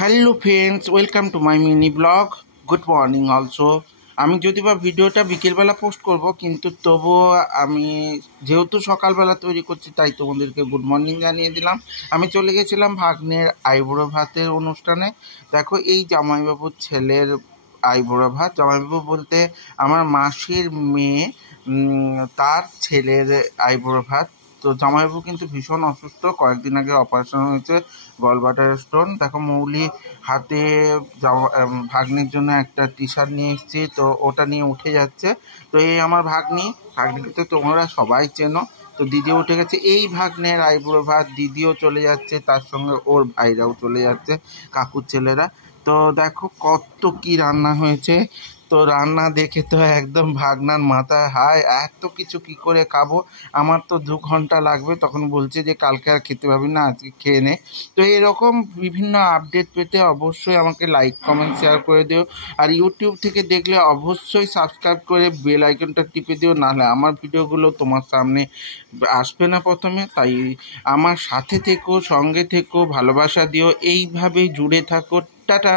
Hello friends, welcome to my mini blog. Good morning also. আমি যদি বা ভিডিওটা বিকেলবেলা পোস্ট করব, কিন্তু তবুও আমি যেহেতু সকালবেলা তৈরি করছি তাই তোমাদেরকে গুড মর্নিং জানিয়ে দিলাম। আমি চলে গেছিলাম ভাগ্নের আইবুড়ো ভাতের অনুষ্ঠানে। দেখো, এই জামাইবাবুর ছেলের আইবুড়ো ভাত। জামাইবাবু বলতে আমার মাসির মেয়ে, তার ছেলের আইবুড়ো ভাত। তো জামাইবাবু কিন্তু ভীষণ অসুস্থ, কয়েকদিন আগে অপারেশন হয়েছে, গলব্লাডার স্টোন। দেখো, মৌলি হাতে ভাগ্নির জন্য একটা টি শার্ট নিয়ে এসেছি, তো ওটা নিয়ে উঠে যাচ্ছে। তো এই আমার ভাগ্নিকে তো তোমরা সবাই চেনো। তো দিদিও উঠে গেছে, এই ভাগ্নের আইবুড়ো ভাত। দিদিও চলে যাচ্ছে, তার সঙ্গে ওর ভাইরাও চলে যাচ্ছে, কাকুর ছেলেরা। তো দেখো কত কি রান্না হয়েছে। তো রান্না দেখে তো একদম ভাগনার মাথায় হায়, এত কিছু কি করে খাবো, আমার তো 2 ঘন্টা লাগবে। তখন বলছে যে কালকে আর খেতে পাবি না, আজকে খেয়ে নে। তো এরকম বিভিন্ন আপডেট পেতে অবশ্যই আমাকে লাইক কমেন্ট শেয়ার করে দিও। আর ইউটিউব থেকে দেখলে অবশ্যই সাবস্ক্রাইব করে বেল আইকনটা টিপে দিও, নাহলে আমার ভিডিওগুলো তোমার সামনে আসবে না প্রথমে। তাই আমার সাথে থেকো, সঙ্গে থেকো, ভালোবাসা দিও, এইভাবেই জুড়ে থাকো। টাটা।